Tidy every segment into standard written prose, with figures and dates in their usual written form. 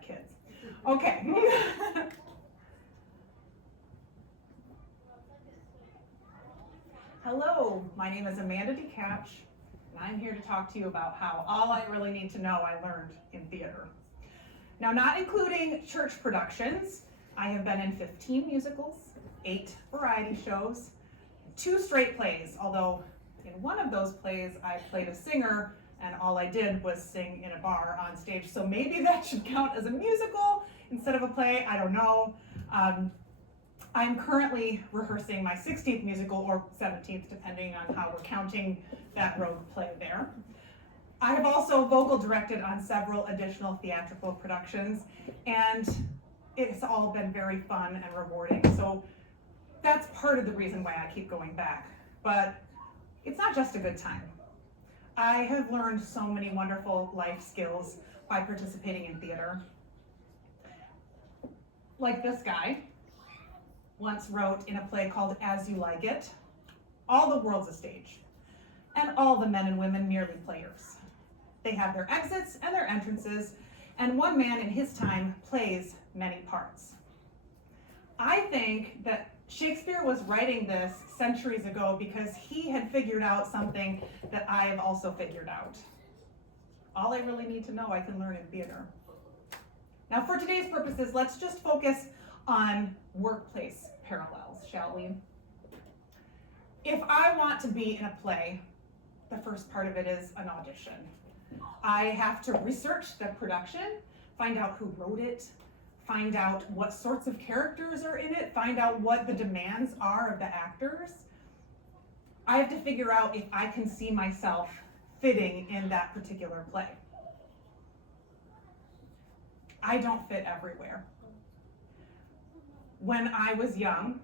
have kids. Okay. Hello, my name is Amanda DeKatch, and I'm here to talk to you about how all I really need to know I learned in theater. Now, not including church productions, I have been in 15 musicals, 8 variety shows, 2 straight plays, although in one of those plays I played a singer and all I did was sing in a bar on stage, so maybe that should count as a musical instead of a play, I don't know. I'm currently rehearsing my 16th musical, or 17th, depending on how we're counting that rogue play there. I have also vocal directed on several additional theatrical productions, and it's all been very fun and rewarding. So that's part of the reason why I keep going back. But it's not just a good time. I have learned so many wonderful life skills by participating in theater. Like this guy once wrote in a play called As You Like It, all the world's a stage, and all the men and women merely players. They have their exits and their entrances, and one man in his time plays many parts. I think that Shakespeare was writing this centuries ago because he had figured out something that I have also figured out. All I really need to know I can learn in theater. Now, for today's purposes, let's just focus on workplace parallels, shall we? If I want to be in a play, the first part of it is an audition. I have to research the production, find out who wrote it, find out what sorts of characters are in it, find out what the demands are of the actors. I have to figure out if I can see myself fitting in that particular play. I don't fit everywhere. When I was young,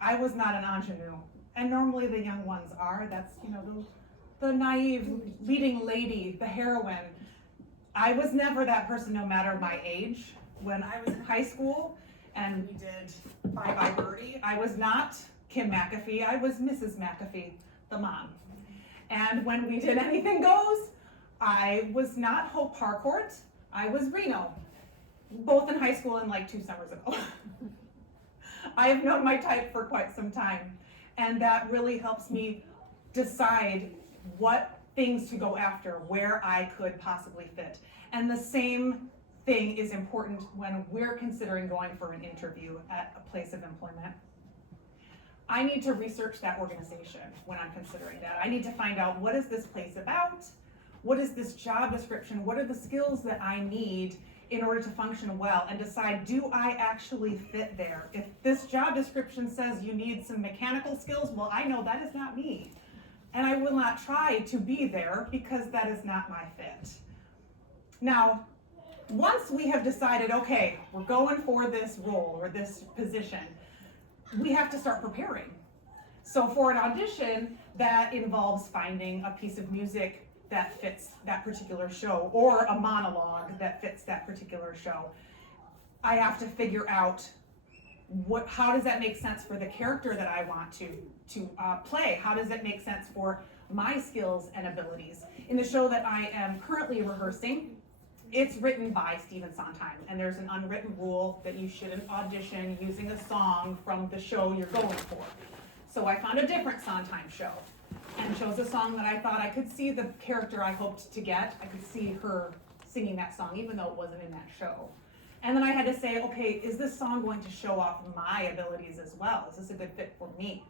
I was not an ingenue, and normally the young ones are. That's, the naive leading lady, the heroine. I was never that person, no matter my age. When I was in high school and we did Bye Bye Birdie, I was not Kim McAfee, I was Mrs. McAfee, the mom. And when we did Anything Goes, I was not Hope Harcourt, I was Reno, both in high school and like 2 summers ago. I have known my type for quite some time, and that really helps me decide what things to go after, where I could possibly fit. And the same thing is important when we're considering going for an interview at a place of employment. I need to research that organization when I'm considering that. I need to find out, what is this place about? What is this job description? What are the skills that I need in order to function well, and decide, do I actually fit there? If this job description says you need some mechanical skills, well, I know that is not me. And I will not try to be there because that is not my fit. Now, once we have decided, okay, we're going for this role or this position, we have to start preparing. So for an audition, that involves finding a piece of music that fits that particular show, or a monologue that fits that particular show. I have to figure out how does that make sense for the character that I want to play? How does it make sense for my skills and abilities? In the show that I am currently rehearsing, it's written by Stephen Sondheim, and there's an unwritten rule that you shouldn't audition using a song from the show you're going for. So I found a different Sondheim show and chose a song that I thought I could see the character I hoped to get. I could see her singing that song, even though it wasn't in that show. And then I had to say, okay, is this song going to show off my abilities as well? Is this a good fit for me?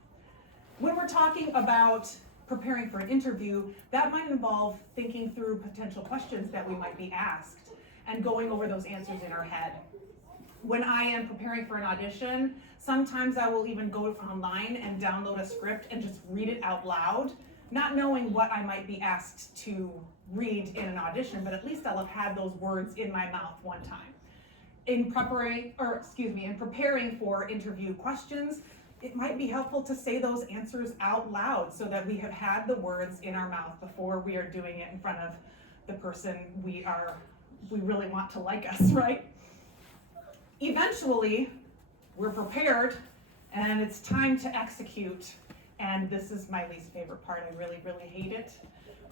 When we're talking about preparing for an interview, that might involve thinking through potential questions that we might be asked and going over those answers in our head. When I am preparing for an audition, sometimes I will even go online and download a script and just read it out loud, not knowing what I might be asked to read in an audition, but at least I'll have had those words in my mouth one time. In preparing for interview questions, it might be helpful to say those answers out loud so that we have had the words in our mouth before we are doing it in front of the person we really want to like us, right? Eventually, we're prepared and it's time to execute. And this is my least favorite part. I really, really hate it.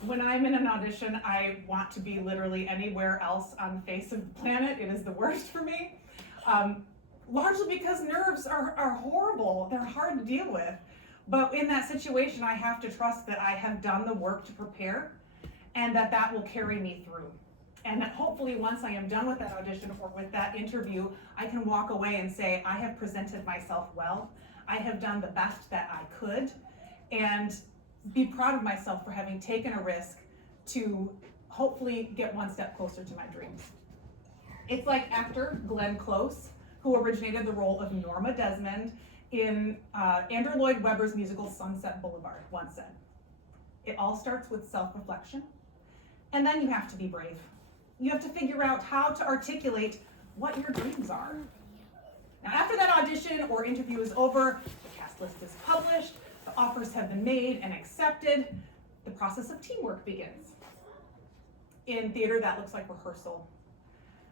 When I'm in an audition, I want to be literally anywhere else on the face of the planet. It is the worst for me. Largely because nerves are horrible. They're hard to deal with. But in that situation, I have to trust that I have done the work to prepare and that will carry me through. And that hopefully once I am done with that audition or with that interview, I can walk away and say, I have presented myself well. I have done the best that I could, and be proud of myself for having taken a risk to hopefully get one step closer to my dreams. It's like actor Glenn Close, who originated the role of Norma Desmond in Andrew Lloyd Webber's musical Sunset Boulevard, once said, "It all starts with self-reflection, and then you have to be brave. You have to figure out how to articulate what your dreams are." Now, after that audition or interview is over, the cast list is published, the offers have been made and accepted, the process of teamwork begins. In theater, that looks like rehearsal.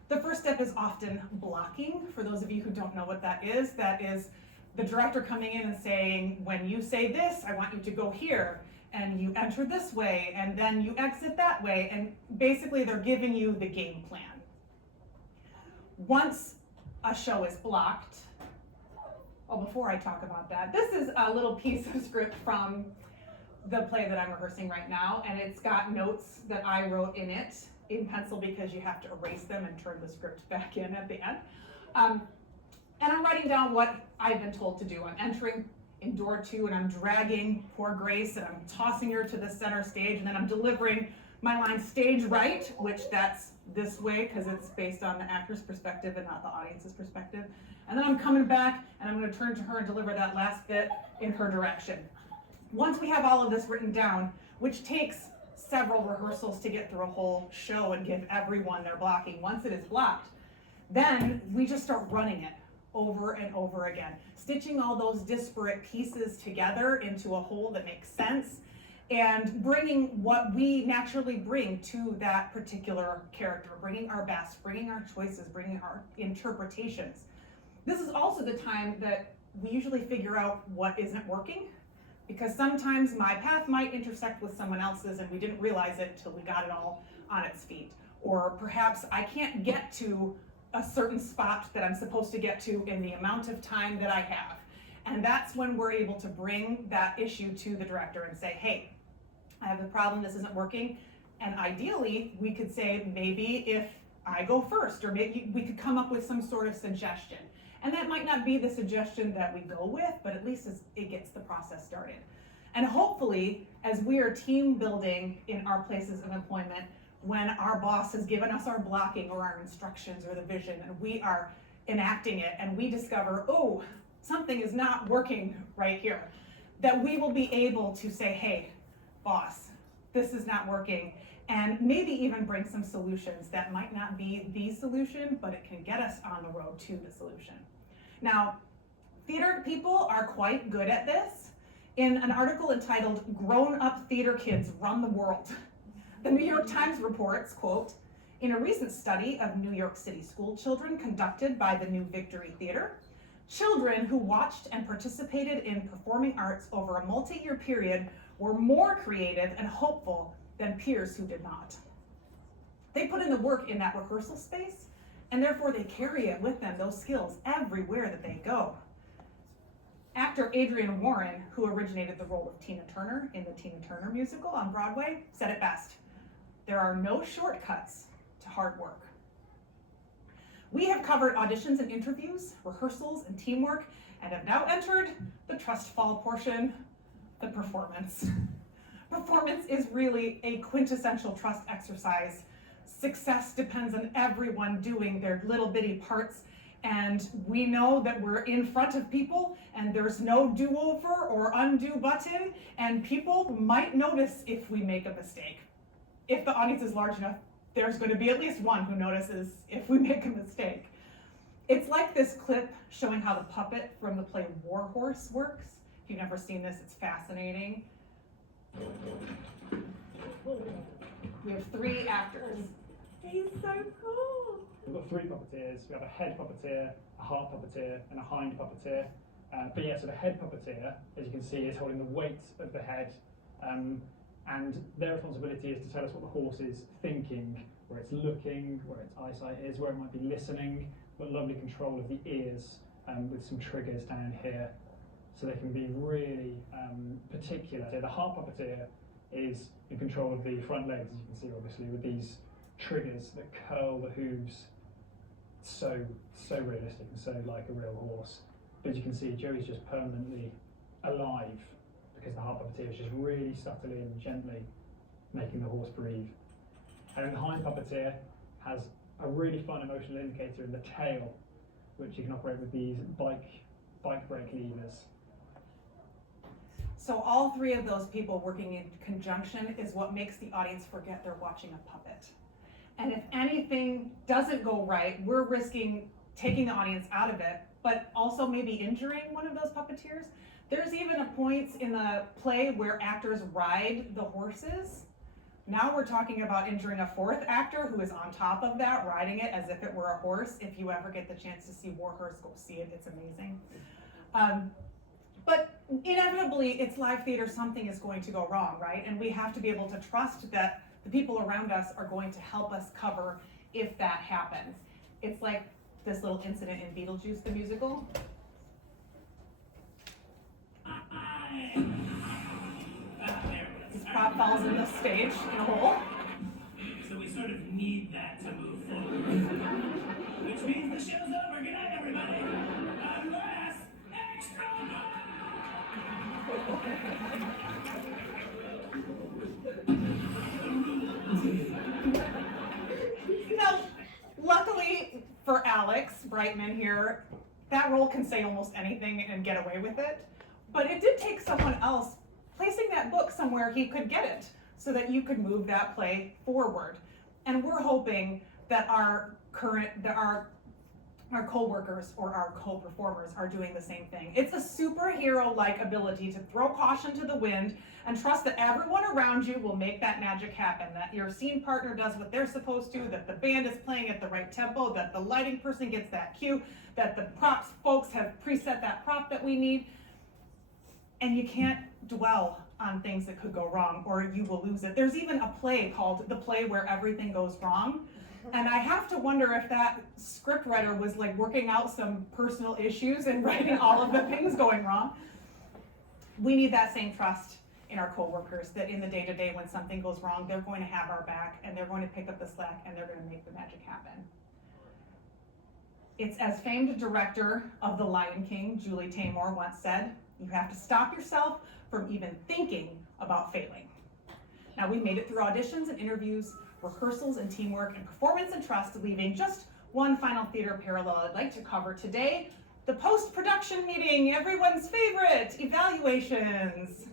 The first step is often blocking. For those of you who don't know what that is the director coming in and saying, when you say this, I want you to go here, and you enter this way, and then you exit that way, and basically they're giving you the game plan. Once a show is blocked, before I talk about that, this is a little piece of script from the play that I'm rehearsing right now, and it's got notes that I wrote in it in pencil because you have to erase them and turn the script back in at the end. And I'm writing down what I've been told to do. I'm entering in door 2 and I'm dragging poor Grace and I'm tossing her to the center stage, and then I'm delivering my line stage right, which that's this way because it's based on the actor's perspective and not the audience's perspective. And then I'm coming back and I'm going to turn to her and deliver that last bit in her direction. Once we have all of this written down, which takes several rehearsals to get through a whole show and give everyone their blocking, once it is blocked, then we just start running it over and over again, stitching all those disparate pieces together into a whole that makes sense, and bringing what we naturally bring to that particular character, bringing our best, bringing our choices, bringing our interpretations. This is also the time that we usually figure out what isn't working, because sometimes my path might intersect with someone else's and we didn't realize it till we got it all on its feet. Or perhaps I can't get to a certain spot that I'm supposed to get to in the amount of time that I have. And that's when we're able to bring that issue to the director and say, hey, I have a problem, this isn't working. And ideally, we could say, maybe if I go first, or maybe we could come up with some sort of suggestion. And that might not be the suggestion that we go with, but at least it gets the process started. And hopefully, as we are team building in our places of employment, when our boss has given us our blocking or our instructions or the vision, and we are enacting it, and we discover, oh, something is not working right here, that we will be able to say, hey, boss, this is not working, and maybe even bring some solutions that might not be the solution, but it can get us on the road to the solution. Now, theater people are quite good at this. In an article entitled, "Grown-Up Theater Kids Run the World," the New York Times reports, quote, "In a recent study of New York City school children conducted by the New Victory Theater, children who watched and participated in performing arts over a multi-year period were more creative and hopeful than peers who did not. They put in the work in that rehearsal space, and therefore they carry it with them, those skills, everywhere that they go." Actor Adrienne Warren, who originated the role of Tina Turner in the Tina Turner musical on Broadway, said it best: "There are no shortcuts to hard work." We have covered auditions and interviews, rehearsals and teamwork, and have now entered the trust fall portion, the performance. Performance is really a quintessential trust exercise. Success depends on everyone doing their little bitty parts, and we know that we're in front of people and there's no do-over or undo button, and people might notice if we make a mistake. If the audience is large enough, there's going to be at least one who notices if we make a mistake. It's like this clip showing how the puppet from the play War Horse works. If you've never seen this, it's fascinating. We have 3 actors. He's so cool. We've got 3 puppeteers. We have a head puppeteer, a heart puppeteer, and a hind puppeteer. But yeah, so the head puppeteer, as you can see, is holding the weight of the head, and their responsibility is to tell us what the horse is thinking, where it's looking, where its eyesight is, where it might be listening, but lovely control of the ears with some triggers down here, so they can be really particular. So the heart puppeteer is in control of the front legs, as you can see, obviously, with these triggers that curl the hooves so realistic and so like a real horse. But as you can see, Joey's just permanently alive because the heart puppeteer is just really subtly and gently making the horse breathe. And then the hind puppeteer has a really fun emotional indicator in the tail, which you can operate with these bike brake levers. So all three of those people working in conjunction is what makes the audience forget they're watching a puppet. And if anything doesn't go right, we're risking taking the audience out of it, but also maybe injuring one of those puppeteers. There's even a point in the play where actors ride the horses. Now we're talking about injuring a fourth actor who is on top of that, riding it as if it were a horse. If you ever get the chance to see Warhorse, go see it, it's amazing. But inevitably, it's live theater, something is going to go wrong, right? And we have to be able to trust that the people around us are going to help us cover if that happens. It's like this little incident in Beetlejuice, the musical. This prop falls in the stage in a hole. So we sort of need that to move forward. Which means the show's over. Good night, everybody. Unless extra. Now, luckily for Alex Brightman here, that role can say almost anything and get away with it. But it did take someone else placing that book somewhere he could get it so that you could move that play forward. And we're hoping that our co-workers or our co-performers are doing the same thing. It's a superhero-like ability to throw caution to the wind and trust that everyone around you will make that magic happen, that your scene partner does what they're supposed to, that the band is playing at the right tempo, that the lighting person gets that cue, that the props folks have preset that prop that we need. And you can't dwell on things that could go wrong or you will lose it. There's even a play called The Play Where Everything Goes Wrong. And I have to wonder if that script writer was like working out some personal issues and writing all of the things going wrong. We need that same trust in our coworkers, that in the day-to-day when something goes wrong, they're going to have our back and they're going to pick up the slack and they're going to make the magic happen. It's as famed director of The Lion King, Julie Taymor, once said, you have to stop yourself from even thinking about failing. Now, we made it through auditions and interviews, rehearsals and teamwork, and performance and trust, leaving just one final theater parallel I'd like to cover today, the post-production meeting, everyone's favorite, evaluations.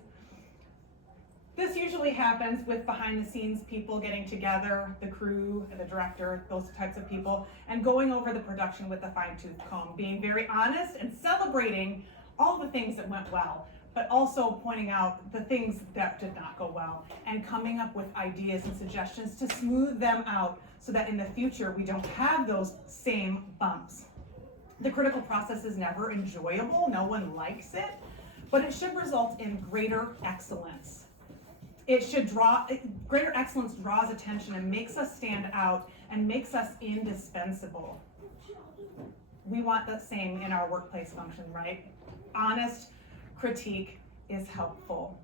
This usually happens with behind-the-scenes people getting together, the crew, the director, those types of people, and going over the production with a fine-tooth comb, being very honest and celebrating all the things that went well, but also pointing out the things that did not go well and coming up with ideas and suggestions to smooth them out so that in the future we don't have those same bumps. The critical process is never enjoyable, no one likes it, but it should result in greater excellence. Greater excellence draws attention and makes us stand out and makes us indispensable. We want the same in our workplace function, right? Honest critique is helpful.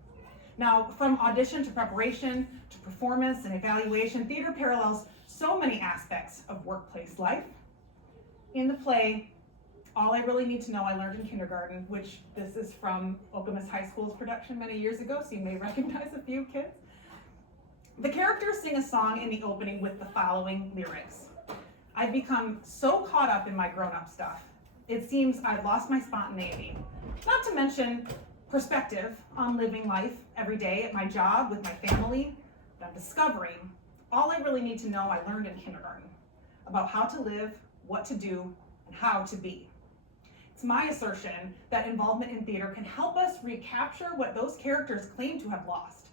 Now, from audition to preparation to performance and evaluation, theater parallels so many aspects of workplace life. In the play, All I Really Need to Know I Learned in Kindergarten, which this is from Okemos High School's production many years ago, so you may recognize a few kids. The characters sing a song in the opening with the following lyrics. I've become so caught up in my grown-up stuff. It seems I've lost my spontaneity. Not to mention perspective on living life every day at my job, with my family, that I'm discovering all I really need to know I learned in kindergarten about how to live, what to do, and how to be. It's my assertion that involvement in theater can help us recapture what those characters claim to have lost.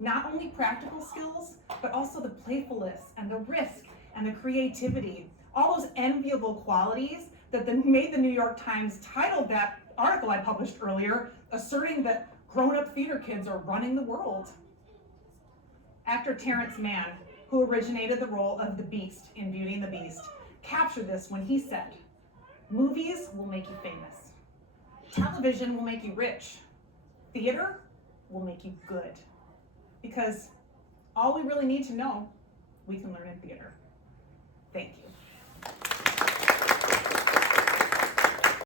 Not only practical skills, but also the playfulness and the risk and the creativity, all those enviable qualities that made the New York Times titled that article I published earlier, asserting that grown-up theater kids are running the world. Actor Terrence Mann, who originated the role of the Beast in Beauty and the Beast, captured this when he said, "Movies will make you famous. Television will make you rich. Theater will make you good. Because all we really need to know, we can learn in theater."